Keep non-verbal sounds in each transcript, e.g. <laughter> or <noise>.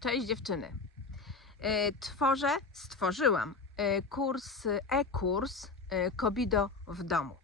Cześć dziewczyny. E, Tworzę, stworzyłam e, kurs, e-kurs e, Kobido w domu.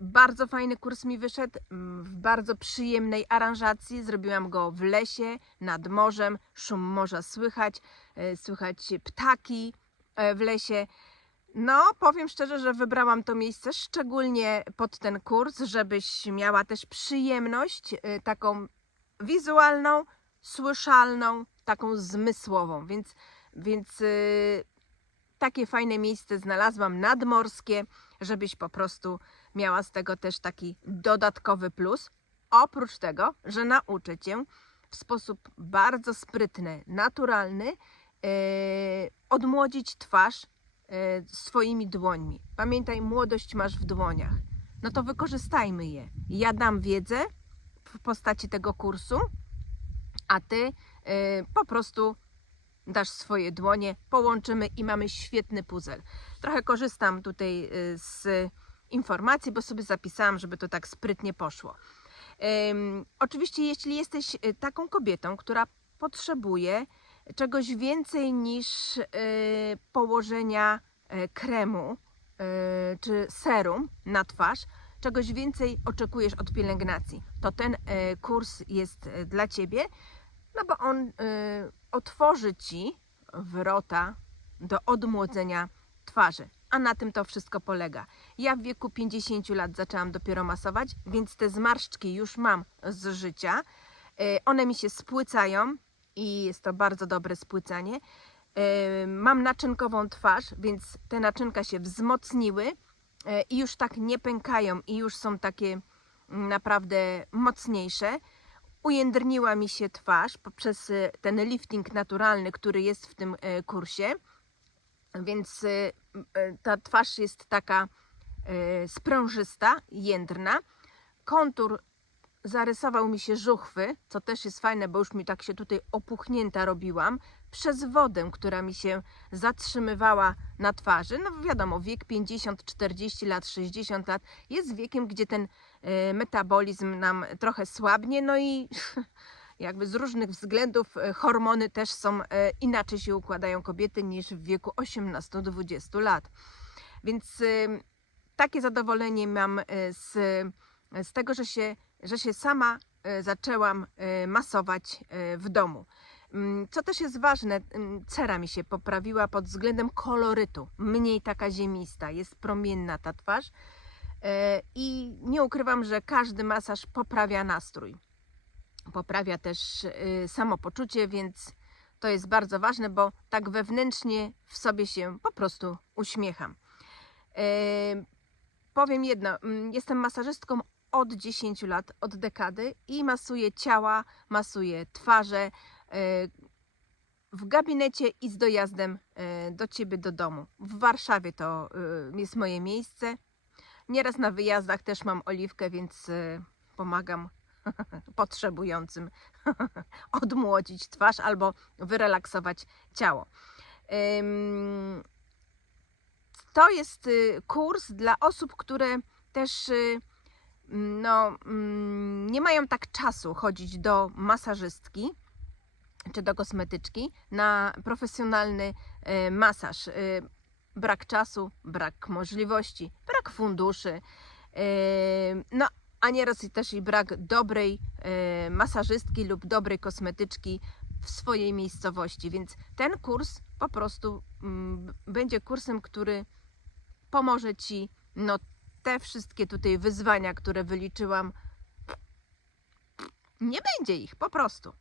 Bardzo fajny kurs mi wyszedł, w bardzo przyjemnej aranżacji. Zrobiłam go w lesie, nad morzem, szum morza słychać, słychać ptaki w lesie. No, powiem szczerze, że wybrałam to miejsce szczególnie pod ten kurs, żebyś miała też przyjemność taką wizualną, słyszalną, taką zmysłową, więc, więc y, takie fajne miejsce znalazłam nadmorskie, żebyś po prostu miała z tego też taki dodatkowy plus. Oprócz tego, że nauczę cię w sposób bardzo sprytny, naturalny y, odmłodzić twarz y, swoimi dłońmi. Pamiętaj, młodość masz w dłoniach. No to wykorzystajmy je. Ja dam wiedzę w postaci tego kursu, a ty y, po prostu dasz swoje dłonie, połączymy i mamy świetny puzzle. Trochę korzystam tutaj y, z informacji, bo sobie zapisałam, żeby to tak sprytnie poszło. Oczywiście, jeśli jesteś y, taką kobietą, która potrzebuje czegoś więcej niż położenia y, kremu czy serum na twarz, czegoś więcej oczekujesz od pielęgnacji, to ten y, kurs jest y, dla Ciebie, no bo on y, otworzy Ci wrota do odmłodzenia twarzy. A na tym to wszystko polega. Ja w wieku 50 lat zaczęłam dopiero masować, więc te zmarszczki już mam z życia. Y, One mi się spłycają i jest to bardzo dobre spłycanie. Y, Mam naczynkową twarz, więc te naczynka się wzmocniły y, i już tak nie pękają i już są takie mm, naprawdę mocniejsze. Ujędrniła mi się twarz poprzez y, ten lifting naturalny, który jest w tym y, kursie. Więc y, ta twarz jest taka sprężysta, jędrna. Kontur zarysował mi się żuchwy, co też jest fajne, bo już mi tak się tutaj opuchnięta robiłam, przez wodę, która mi się zatrzymywała na twarzy. No wiadomo, wiek 50, 40 lat, 60 lat jest wiekiem, gdzie ten y, metabolizm nam trochę słabnie, no i <laughs> jakby z różnych względów y, hormony też są y, inaczej się układają kobiety niż w wieku 18-20 lat. Więc takie zadowolenie mam z, z tego, że się, że się sama zaczęłam masować w domu. Mm, Co też jest ważne, mm, cera mi się poprawiła pod względem kolorytu. Mniej taka ziemista, jest promienna ta twarz. E, I nie ukrywam, że każdy masaż poprawia nastrój. Poprawia też y, samopoczucie, więc to jest bardzo ważne, bo tak wewnętrznie w sobie się po prostu uśmiecham. E, Powiem jedno, mm, jestem masażystką od 10 lat, od dekady i masuję ciała, masuję twarze w gabinecie i z dojazdem e, do ciebie do domu. W Warszawie to e, jest moje miejsce. Nieraz na wyjazdach też mam oliwkę, więc pomagam <laughs> potrzebującym <laughs> odmłodzić twarz albo wyrelaksować ciało. To jest y, kurs dla osób, które też y, no, mm, nie mają tak czasu chodzić do masażystki czy do kosmetyczki na profesjonalny y, masaż. Y, Brak czasu, brak możliwości, brak funduszy. y, No, a nieraz też i brak dobrej masażystki lub dobrej kosmetyczki w swojej miejscowości. Więc ten kurs po prostu mm, będzie kursem, który pomoże Ci no, te wszystkie tutaj wyzwania, które wyliczyłam. Nie będzie ich po prostu.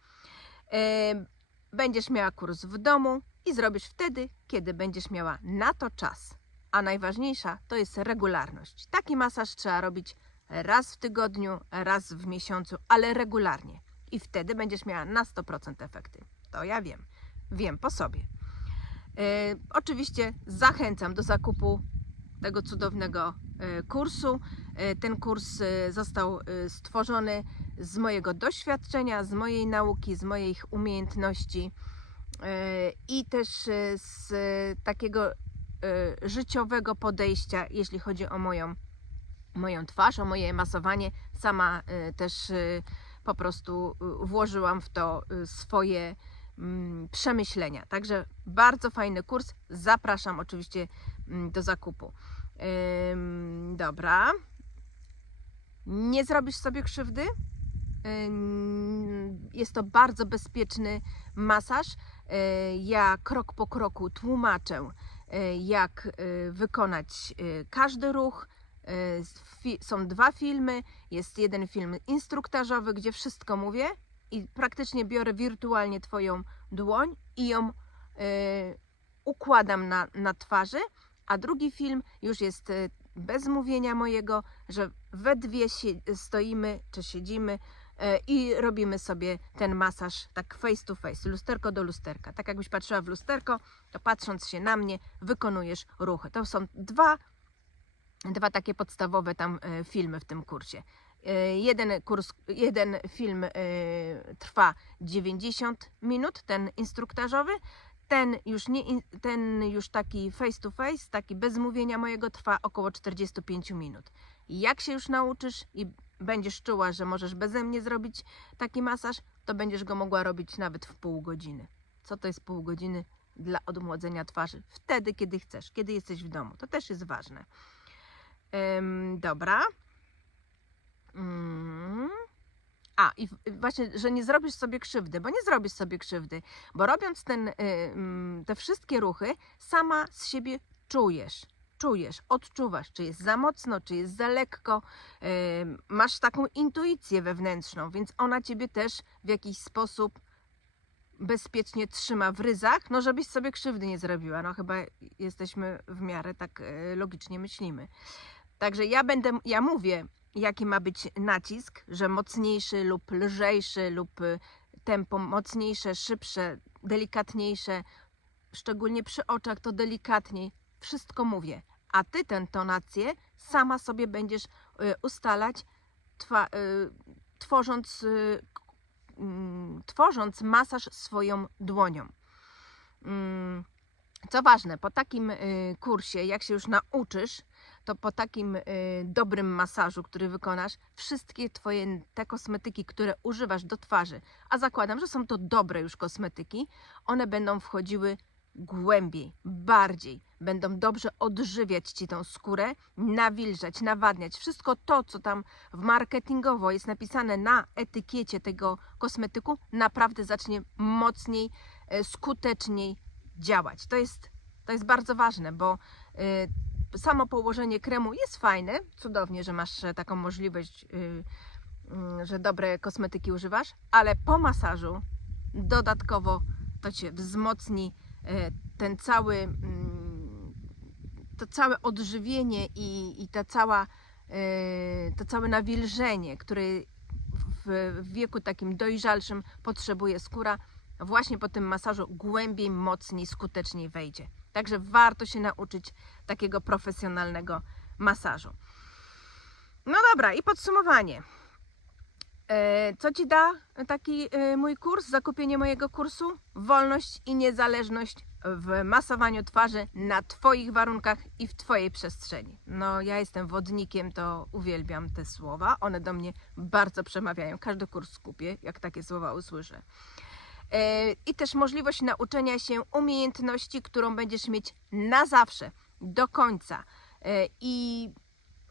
Będziesz miała kurs w domu i zrobisz wtedy, kiedy będziesz miała na to czas. A najważniejsza to jest regularność. Taki masaż trzeba robić raz w tygodniu, raz w miesiącu, ale regularnie. I wtedy będziesz miała na 100% efekty. To ja wiem. Wiem po sobie. E, oczywiście zachęcam do zakupu tego cudownego e, kursu. E, Ten kurs e, został stworzony z mojego doświadczenia, z mojej nauki, z moich umiejętności e, i też e, z takiego e, życiowego podejścia, jeśli chodzi o moją, moją twarz, o moje masowanie. Sama też po prostu włożyłam w to swoje mm, przemyślenia. Także bardzo fajny kurs. Zapraszam oczywiście mm, do zakupu. Dobra. Nie zrobisz sobie krzywdy. Jest to bardzo bezpieczny masaż. Y, Ja krok po kroku tłumaczę, y, jak y, wykonać każdy ruch. Są dwa filmy. Jest jeden film instruktażowy, gdzie wszystko mówię i praktycznie biorę wirtualnie Twoją dłoń i ją układam na, na twarzy, a drugi film już jest bez mówienia mojego, że we dwie stoimy czy siedzimy i robimy sobie ten masaż tak face to face, lusterko do lusterka. Tak jakbyś patrzyła w lusterko, to patrząc się na mnie, wykonujesz ruchy. To są dwa, dwa takie podstawowe tam y, filmy w tym kursie. Y, Jeden kurs, jeden film trwa 90 minut, ten instruktażowy, ten już, nie, ten już taki face to face, taki bez mówienia mojego trwa około 45 minut. Jak się już nauczysz i będziesz czuła, że możesz beze mnie zrobić taki masaż, to będziesz go mogła robić nawet w pół godziny. Co to jest pół godziny dla odmłodzenia twarzy? Wtedy, kiedy chcesz, kiedy jesteś w domu. To też jest ważne. Ym, dobra. Mm. A, i w- właśnie, że nie zrobisz sobie krzywdy, bo nie zrobisz sobie krzywdy, bo robiąc ten, y, mm, te wszystkie ruchy, sama z siebie czujesz. Czujesz, odczuwasz, czy jest za mocno, czy jest za lekko. y, Masz taką intuicję wewnętrzną, więc ona ciebie też w jakiś sposób bezpiecznie trzyma w ryzach, no żebyś sobie krzywdy nie zrobiła. No chyba jesteśmy w miarę tak y, logicznie myślimy. Także ja będę, ja mówię, jaki ma być nacisk, że mocniejszy lub lżejszy lub y, tempo mocniejsze, szybsze, delikatniejsze, szczególnie przy oczach to delikatniej. Wszystko mówię. A ty tę tonację sama sobie będziesz y, ustalać, y, tworząc, mm, tworząc masaż swoją dłonią. Mm, Co ważne, po takim kursie, jak się już nauczysz, to po takim y, dobrym masażu, który wykonasz, wszystkie twoje te kosmetyki, które używasz do twarzy, a zakładam, że są to dobre już kosmetyki, one będą wchodziły głębiej, bardziej, będą dobrze odżywiać ci tą skórę, nawilżać, nawadniać. Wszystko to, co tam w marketingowo jest napisane na etykiecie tego kosmetyku, naprawdę zacznie mocniej, y, skuteczniej działać. To jest, to jest bardzo ważne, bo y, samo położenie kremu jest fajne, cudownie, że masz e, taką możliwość, y, y, że dobre kosmetyki używasz, ale po masażu dodatkowo to cię wzmocni e, ten cały, mm, to całe odżywienie i, i ta cała, e, to całe nawilżenie, które w wieku takim dojrzalszym potrzebuje skóra, właśnie po tym masażu głębiej, mocniej, skuteczniej wejdzie. Także warto się nauczyć takiego profesjonalnego masażu. No dobra, i podsumowanie. E, Co ci da taki e, mój kurs, zakupienie mojego kursu? Wolność i niezależność w masowaniu twarzy na Twoich warunkach i w Twojej przestrzeni. No, ja jestem wodnikiem, to uwielbiam te słowa. One do mnie bardzo przemawiają. Każdy kurs kupię, jak takie słowa usłyszę. E, I też możliwość nauczenia się umiejętności, którą będziesz mieć na zawsze, do końca. E, I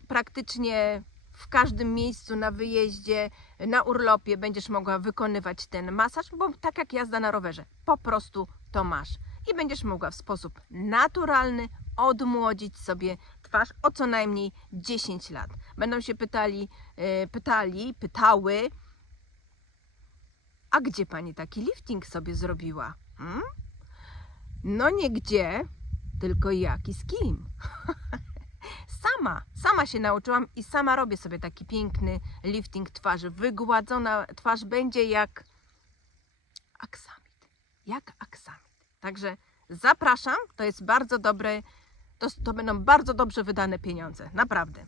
praktycznie w każdym miejscu, na wyjeździe, na urlopie będziesz mogła wykonywać ten masaż, bo tak jak jazda na rowerze, po prostu to masz. I będziesz mogła w sposób naturalny odmłodzić sobie twarz o co najmniej 10 lat. Będą się pytali, e, pytali, pytały, a gdzie pani taki lifting sobie zrobiła? Hmm? No nie gdzie, tylko jak i z kim. <laughs> sama, sama się nauczyłam i sama robię sobie taki piękny lifting twarzy. Wygładzona twarz będzie jak aksamit. Jak aksamit. Także zapraszam, to jest bardzo dobre, to, to będą bardzo dobrze wydane pieniądze, naprawdę.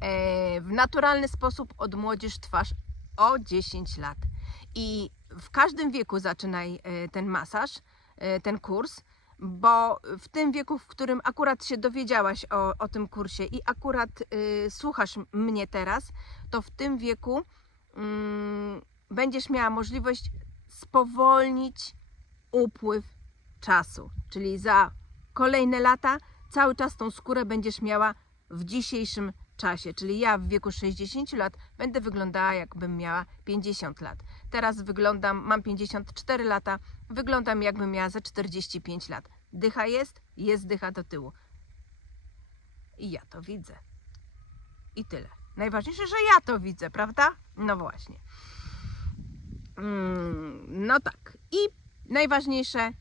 E, w naturalny sposób odmłodzisz twarz o 10 lat. I w każdym wieku zaczynaj e, ten masaż, e, ten kurs, bo w tym wieku, w którym akurat się dowiedziałaś o, o tym kursie i akurat y, słuchasz mnie teraz, to w tym wieku mm, będziesz miała możliwość spowolnić upływ czasu. Czyli za kolejne lata cały czas tą skórę będziesz miała w dzisiejszym czasie. Czyli ja w wieku 60 lat będę wyglądała jakbym miała 50 lat. Teraz wyglądam, mam 54 lata, wyglądam jakbym miała ze 45 lat. Dycha jest? Jest dycha do tyłu. I ja to widzę. I tyle. Najważniejsze, że ja to widzę, prawda? No właśnie. Mm, no tak. I najważniejsze,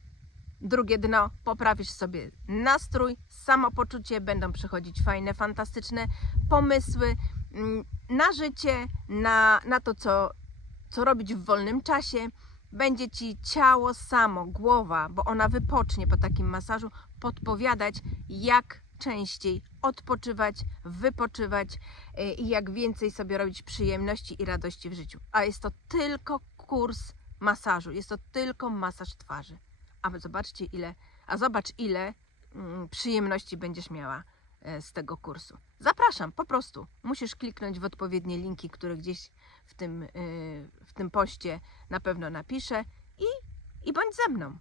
drugie dno, poprawisz sobie nastrój, samopoczucie, będą przychodzić fajne, fantastyczne pomysły mm, na życie, na, na to, co, co robić w wolnym czasie. Będzie ci ciało samo, głowa, bo ona wypocznie po takim masażu, podpowiadać, jak częściej odpoczywać, wypoczywać y, i jak więcej sobie robić przyjemności i radości w życiu. A jest to tylko kurs masażu, jest to tylko masaż twarzy. A zobaczcie ile, a zobacz ile mm, przyjemności będziesz miała z tego kursu. Zapraszam, po prostu. Musisz kliknąć w odpowiednie linki, które gdzieś w tym, y, w tym poście na pewno napiszę i, i bądź ze mną.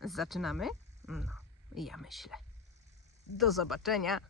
Zaczynamy? No, ja myślę. Do zobaczenia.